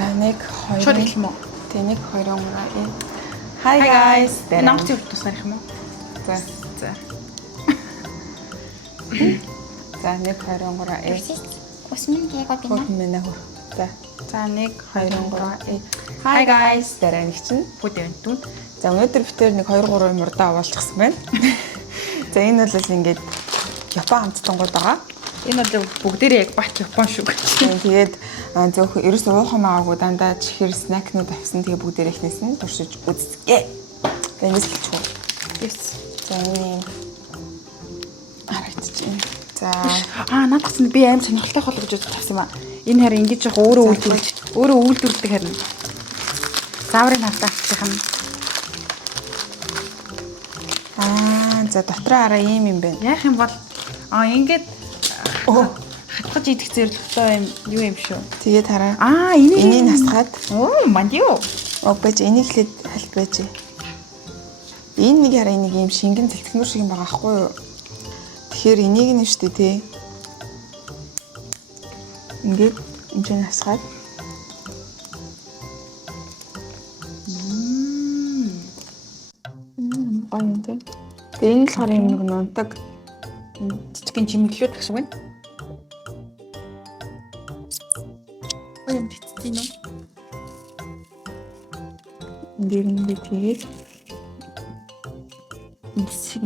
За 1 2 Шууд хэлэх юм уу? Тэ 1 2 3. Hi guys. Намч төвд тусах юм уу? За. За. За 1 2 3. Усмын яг Хөх бина. мэнэ хөр. За. За 1 2 3. Hi guys. Дараа нэг чинь. Бүдэнтүн. За өнөөдөр битээр нэг 2 3 мурдаа овоолчихсан байна. За энэ бол ингээд Япон хамттангууд байгаа. Энэ бол бүгдээрээ яг бат Япон шүү гэж. Тэгээд зөвхөн ерөөс уухан маагаагүй дандаа чихэр снакнууд авсан. Тэгээ бүгдээрээ ихнээс нь туршиж үзье. Тэгээд ингэж хэлчихв. Yes. За энэ харагдчихэв. За Надад ч би аим сонирхолтой хол гэж үзэж тавьсан юм аа. Энэ харин ингэж яг өөрөө үйлдвэрлэдэг харин. Зааврын хавтаачих юм. За дотроо араа ийм юм байна. Яах юм бол ингээд хатгаж идэх зэрлэгтэй юм юу юм шүү. Тэгээд хараа. Энийг насгаад. Мандио. Байж энийг хэлээд хальт байж. Энэ нэг хараа нэг юм шингэн цэлцгнүр шиг юм байгаа аахгүй юу? Тэгэхээр энийг нь шүү дээ тий. Ингээд энэ насгаад. Гоё тий. Тэгээ энэ л болохоор юм нэг нунтаг Жижигэн чимэглүүд гэх шиг байна. Юм битсэн юм. Дэрнэ тэгээд эсэг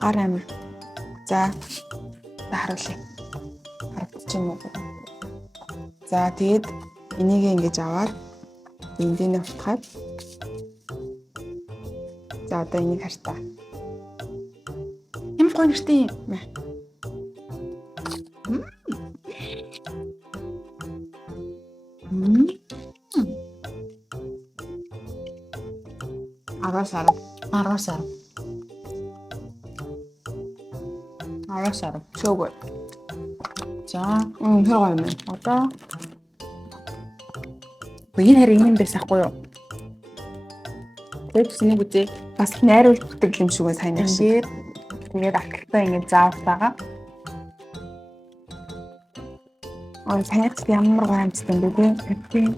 гар амир. За харуулъя. Харагдчих юм уу? За тэгээд энийг ингэж аваад эндээ утгаад. За одоо энийг хартаа. Юм гоё нэртэй юм. Арасаар. Шөөгүй. За. Тэр гоё юм. Одоо энэ харин юм байсан хгүй юу? Тэгээд нэг үзээ. Бас найруулах бүтгэл юм шиг байна сайн шиг. Тэгээд ахалтай ингэ заавал байгаа. Санийх ямар гоё амттай юм бэ? Тийм.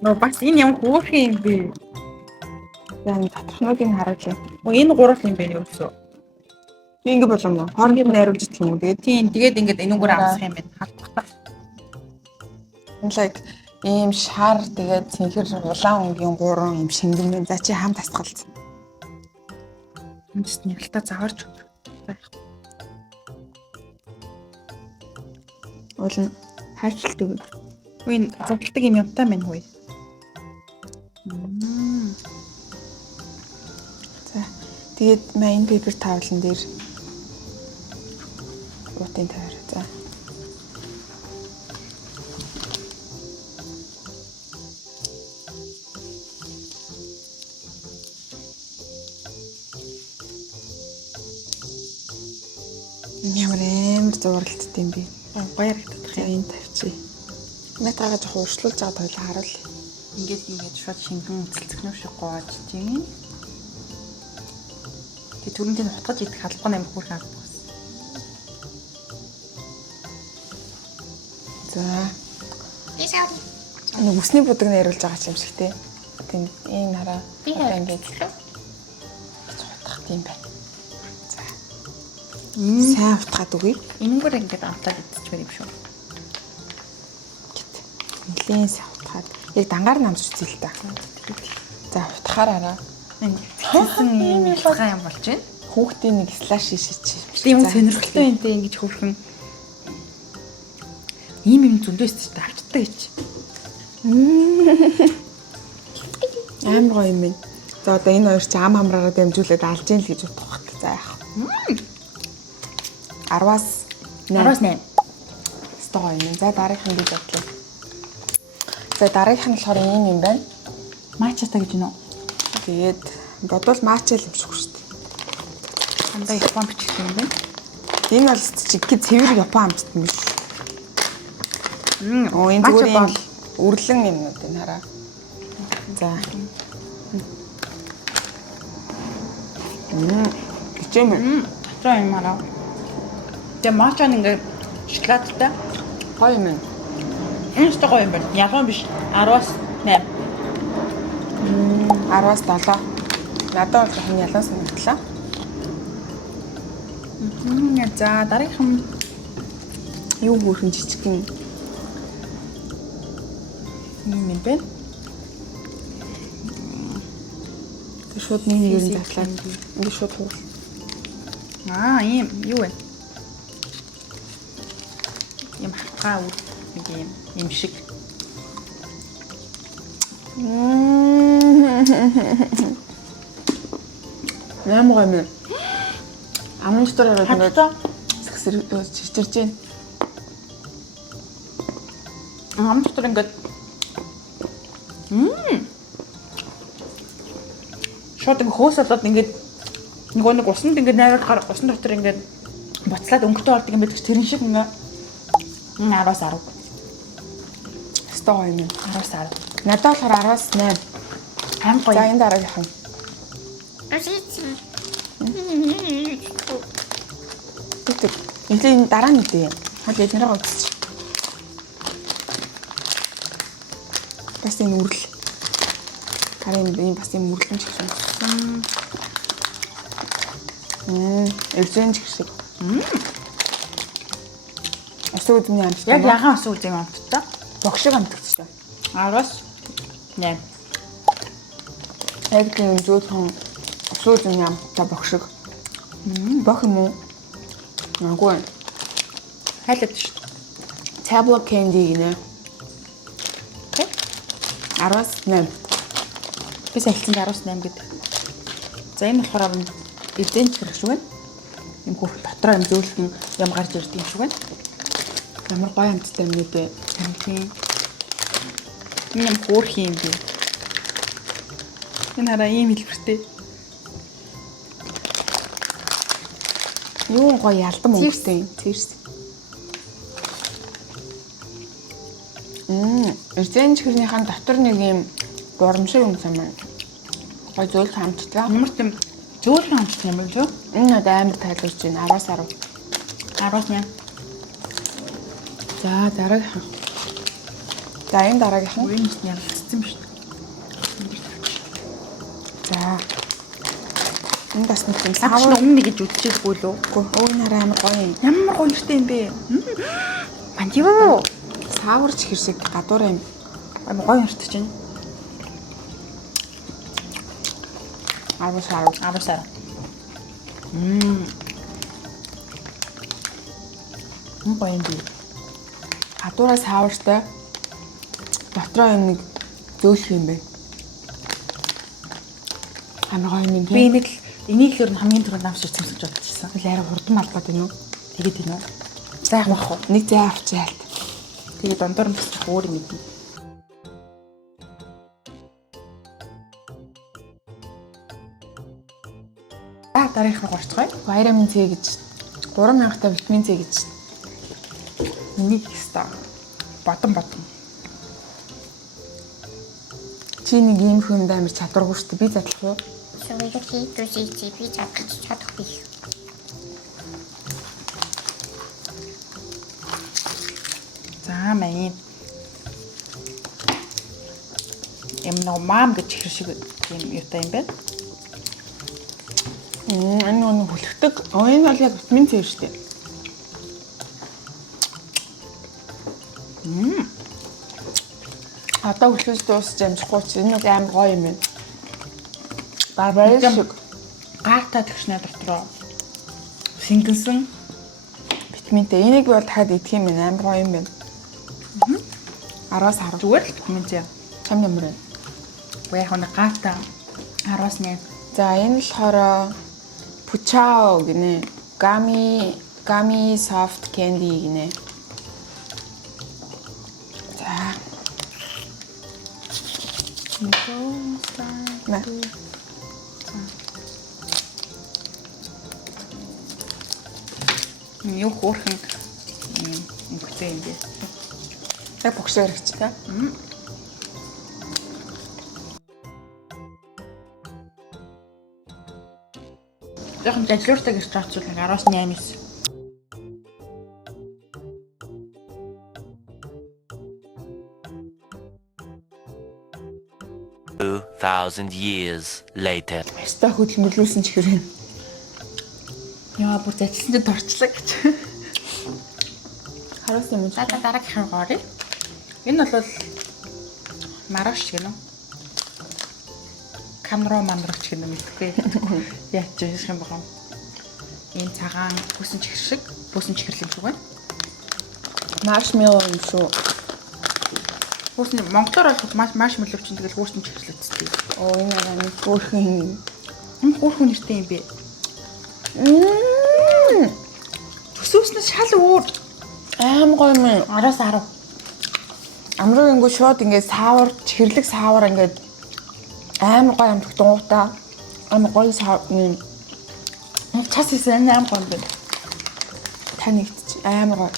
Бас энэ юм хөөх юм бэ? За энэ татхнуудыг харуулъя. Энэ гурав юм байна юу гэсэн. Би ингэ болов уу? Хооронд найруулж идэх юм уу? Тэгээд ингээд энүүгээр амсах юм байна. Хатгах. Like ийм шар тэгээд цэнхэр улаан өнгийн гурван ийм шингэн байна. За чи хам тасгалц. Энд чинь ялтаа заварч байх. Уул нь хайрцалтай. Энэ зовлтдаг юм явтай байна хөөе. За тэгээд main paper towel-ын дээр уутын тавиар. За. Ямар амар зуралттай юм бэ? Баяр хатах За энэ тавьчих. Метагаа жоохон уршлуулж байгаа тойлоо харуул. Ингээд шууд шингэн цэлцгнүү шиг гоож чинь. Тэг түрүүнд нь хутгаж идэх албан амир хөөрхөн авдаг бас. За. Энэ үсний будаг найруулж байгаа юм шиг тий. Тийм энэ хараа. Ингээд хутгах тийм байна. За. Сайн хутгаад үгүй. Энэгээр ингээд амтаад идчихвэр юм шүү. Нилээн сайн хутгаад яг дангаар намж үзье л та. За хутгахаар хараа. Хэсэн юм ялгаа юм болж байна. Хүүхдийн нэг слаш шишиж. Тийм сонирхолтой юмтэй ингэж хөөрхөн ийм юм зөндөөс ч авчтай гэж. Амар гоё юм байна. За одоо энэ хоёр чи ам хамраараа дамжуулаад алж ийн л гэж бодох. За яах. 10-аас 8. Стоо юм. За дараагийнх нь гэж бодлоо. За дараагийнх нь болохоор ийм юм байна. Мачата гэж нөө. Тэгээд бодвол мача л юм шиг шүү дээ. Хандаа Япон бичлэг юм байна. Энэ бол чиг цэвэр Япон амт юм биш. Энэ зүгээр юм үрлэн юмнууд энэ хараа. За. Бичээм. За юм аа. Тэгээ мача нэг шоколадтай. Гоё юм. Энэ ч гоё юм байна. Ялган биш. 10-аас 8. 10-аас 7. Надад бол жоохон ялан санагдлаа. За дараагийн Юу хөөрхөн жижигхэн юм бэ? Тэг шууд нэг юм затлаа. Ингээ шууд хуул. ийм юу вэ? Ийм хатгаа үр нэг юм шиг. Ямар гоё юм. Амны дотор ороод Хатгаа чирчирж байна. ам дотор ингээд шууд ингээ хөөс болоод ингээд нэг усанд ингээд найруулахаар усан дотор ингээд буцлаад өнгөтэй болдог юм байдаг ч тэрэн шиг ингээ 10-аас 10. Өстой гоё юм. 10-аас 10. Надад болохоор 10-аас 8. Хаан гоё. За энэ дараагийнхан. Тэг. Энэ дараа нь дээ. Хол эднэрээ гоцчих. Бас энэ үрэл. Харин энэ бас юм үрлэмж гэх юм. Эрзэнж гэх шиг. Асуу үзмний амттай. Яг ягаан асуу үзэм амттай. Богшиг амттай. 10-аас 8. Яг тийм зөөлхөн асуу үзмний амттай богшиг. Бох юм уу? Наггүй. Хайлаад шүү. Tablet candy гинэ. 10-аас 8. Би салцсан 10-аас 8 гэдэг. За энэ болохоор эзэн хэрэг шиг байна. Юм хөх дотроо юм зөөлхөн юм гарч ирдэг юм шиг байна. Ямар гоё амттай юм нэ. Тийм. Энэ юм хөөх юм би. Энэ хараа ийм хэлбэртэй. Юу гоё ялдан өнгөтэй. Тэрс. Эрзэн чихрийнхаа дотор нэг юм горомшиг юм байна. Гоё зөөлх амттай. Ямар тийм зөөлхөн амттай юм бэ шүү? Энэ надад амар тайлбарж байна. 10-аас 10. 10-аас 8. За дараагийнхан. За энэ дараагийнхан. Үеийнс нь ялцсан биш. За. Энэ бас нэг юм Савар өмнө гэж үдчихээгүй лөө. Өө энэ хараа амар гоё юм. Ямар гоё нэртэй юм бэ? Мандио. Савар чихэр шиг гадуур юм. Амар гоё нэртэй чинь. 10-аас 10. 10-аас 10. Гоё юм би. Гадуураас савартай. Дотроо юм нэг зөөлх юм байна. Амар гоё юм. Би нэг л энийг л хамгийн түрүүнд намшиж цэмсэж бодчихсон. Арай хурдан албаад байна уу? Тэгээд тийм үү? За яг бах уу. Нэг зай авчи ялт. Тэгээд дондор нь бас өөр юм ийм. Дараах руу горцгоё. Витамин С гэж 3000 та витамин С гэж. Энийг хэвээр бодон. Чи нэг ийм хүнд амар чадваргүй шүү дээ. Би задлах уу? Сүүлийн би чадахгүй. За мэн. Нэг мам гэж ихэр шиг юм юутай юм байна. Энэ нэг хүлэгдэг. Энэ бол яг витамин С шүү дээ. Одоо хүлээж дуусч амжихгүй чи энэ амар гоё юм байна. Барбарис шиг Гартаа тэгшнээ дотроо шингэнсэн витаминтэй. Энийг бол дахиад идэх юм байна. Амар гоё юм байна. 10-аас 10. зүгээр л витаминтэй. Чам ямар байна? Яг нэг гартаа 10-аас 8. За энэ болохоор Puchao гинэ. Gummy soft candy гинэ. За. Нэ. Юу хөөрхөн юм өнгөтэй юм бэ? Яг богшоо хэрэгч та. Жохон ажиллууртай гэж тооцвол 10-аас 8-9. 2,000 years later. Яста хөдөлмөрлүүлсэн ч хэрэг. Яа бүр зачсан чинь дорчлаа гэж. Харуулсан юм. За дараагийнхан гоорё. Энэ бол маргааш гэнэ. Камеро мандрагч гэнэ мэдгүй. Яач юм бохоо. Энэ цагаан бүсэн чихэр шиг, бүсэн чихэр юм шиг байна. Маршмеллоу юм шүү. Бүсэн монголоор бол маршмеллоу чинь тэгэл хүүрсэн чихэрлэгддэг. Оо энэ нэг хөөрхөн. Энэ хөөрхөн нэртэй юм бэ. Төсөөснөөс шал өөр. Аим гоё юм. Араас 10. Амруу ингээ шууд ингээ саавар, чихэрлэг саавар ингээ аим гоё амт дуутаа. Аим гоё саав юм. Час хийсэн аим гоё юм бэ. Танигдчих аим гоё.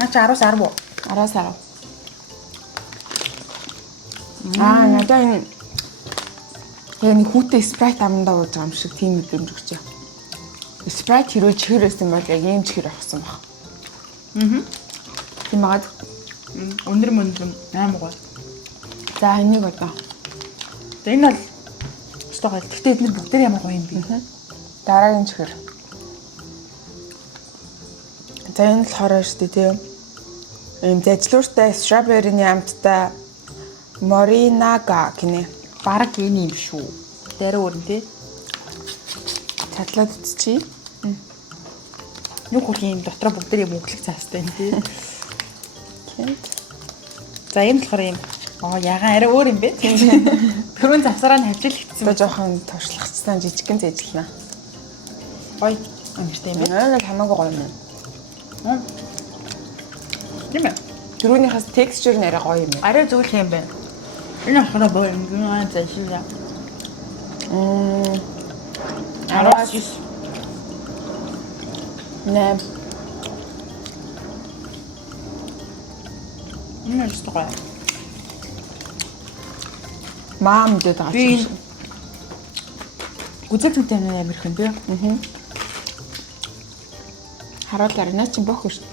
Наа чи 10-аас 10 уу? Араас арав. Надаа энэ яг хүүтэй спрайт амандаа ууж байгаа юм шиг тийм мэдрэмж өгч байна. Спрайт хэрвээ чихэрсэн бол яг ийм чихэр авсан баг. Тийм байгаад Өндөр аим гоё. за энийг одоо. Энэ бол өстой гоё. Гэхдээ эдгээр бүгд ямар гоё юм бэ? Дараагийн чихэр. За энэ болохоор шүү дээ тийм. Ийм зэжлүүртэй strawberry-ний амттай Morinaga гинэ. Бараг энэ юм шүү. Дээрээ өрн тий. Цадлаад үзчихье. Нүг хөх юм дотроо бүгд юм өглөг цаастай юм тий. За ийм болохоор юм. Ягаан арай өөр юм бэ? Түрүүн завсараа нь хавчилгдсан. Одоо жоохон туршлагацсан жижигхэн зэжлэнэ. Гоё амттай юм бэ? Нэг хамаагүй гоё юм. Тийм ээ. Түрүүнийхээс texture нэрээ гоё юм. Арай зүйл юм байна. Энэ ахна боо юм гэнэ зашилаа. Араас Нэм. Энэ ч гоё. Маам дэд байгаа Би юм. гүзэлтэнтэй амар хэн бэ? Харуулаарай наа чи бохоо шүү.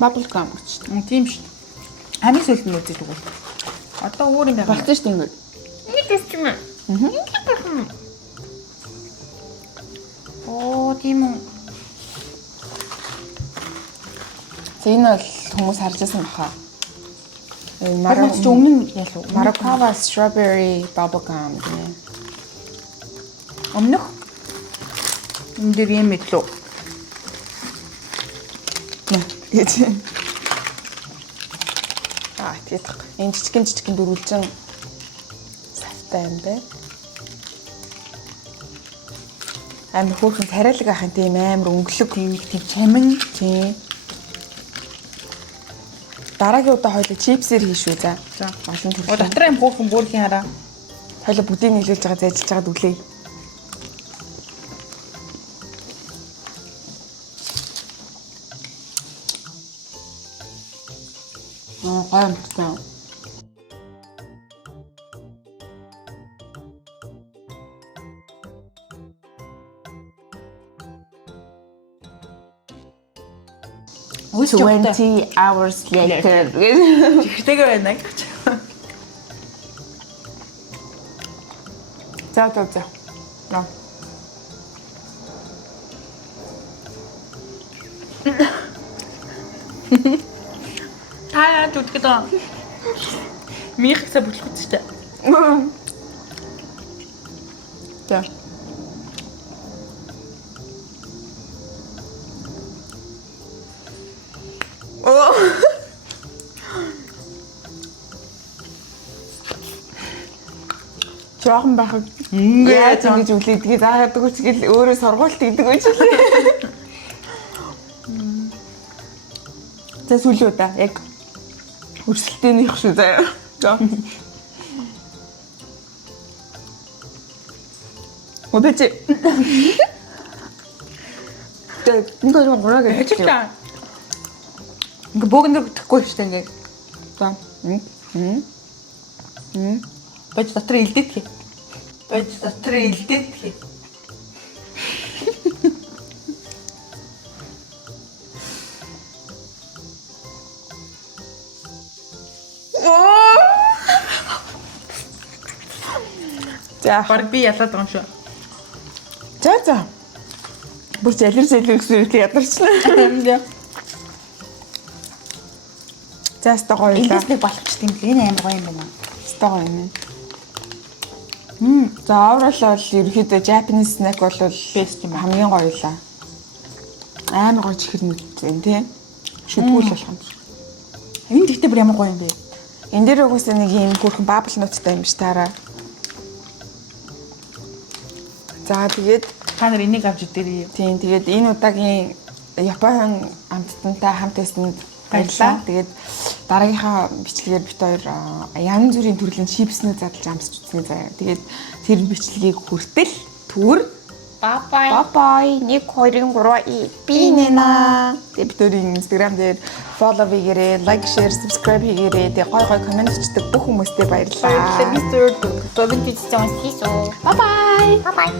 Bubble gum гэж. Тийм шүү. Амийн сүлд нь үзээд үгүй. Одоо өөр юм байгаа. Болцсон шүү дээ ингэ. Ini tuh cuma. Оо тийм үү. За энэ бол хүмүүс харж байсан баха. Маргааш ч өмнө нь ялуу. Maracava strawberry bubble gum гэнэ. Өмнөх энэ дээр юм мэдлүү. Гэж. Тэгээд энэ жижигэн дөрвөлжин савтай юм бэ. Амар хөөрхөн тариалаг ахын тийм амар өнгөлөг юм тийм чамин тийм. Дараагийн удаа хоёул чипсээр хийшүү за. Олон төрөл. Дотор юм хөөрхөн бүрхийн хараа. Хоёул бүдийг нийлүүлж байгаа зайжилж байгаад үлээ. Гоё юм байна. Үгүй 20 hours later. Чихтэйгээ байна гэж. За. За. Таа зүтгэд аа. Михсэ бүтлгүцтэй. За. Жохон бахад яаж ингэж үлээдгийг заагаад өгч гэл өөрөө сургуульд идэг байж лээ. За сүлээ удаа яг өрсөлдөөнийх шүү заяа. За. Өбөж. Тэг нэг юм гураа гэж. Ингээ бөөгнөр гэхгүй шүү дээ ингээ. За. Бож дотор илдээдхий. Бож дотор илдээдхий. За. Бараг би ялаад байгаа юм шүү. За. Бүр залэр гэсэн үг ядарчлаа. За өстой гоё л. Эндээс нэг болгочтой юм лээ. Энэ амар гоё юм байна. Өстой гоё юм. За overall бол ерөөхдөө Japanese snack бол Best юм аа. хамгийн гоё лаа. Амар гоё чихэр нүд юм тий. Шүтгүүл болох юм. Энэ тэгтээ бүр ямар гоё юм бэ? Энд дээр угаасаа нэг юм хөрхөн бабл нуттай юм биш таараа. За тэгээд Та нар энийг авч идэрээ. тийм тэгээд энэ удаагийн Японы амттантай хамт байсанд баярлалаа. Тэгээд дараагийнхаа бичлэгээр бит хоёр янз бүрийн төрлийн чипснүүд задлж амсч үзснэ заяа. Тэгээд тэр бичлэгийг хүртэл түр Бабай. бабай 1 2 3 би нэнэ. Тэгээд бит хоёрын Instagram дээр follow хийгээрэй, like, share, subscribe хийгээрэй. Тэгээд гой комент бичдэг бүх хүмүүстээ баярлалаа. Мистер Robin Tits Jones хийсөө. Bye bye. Bye bye.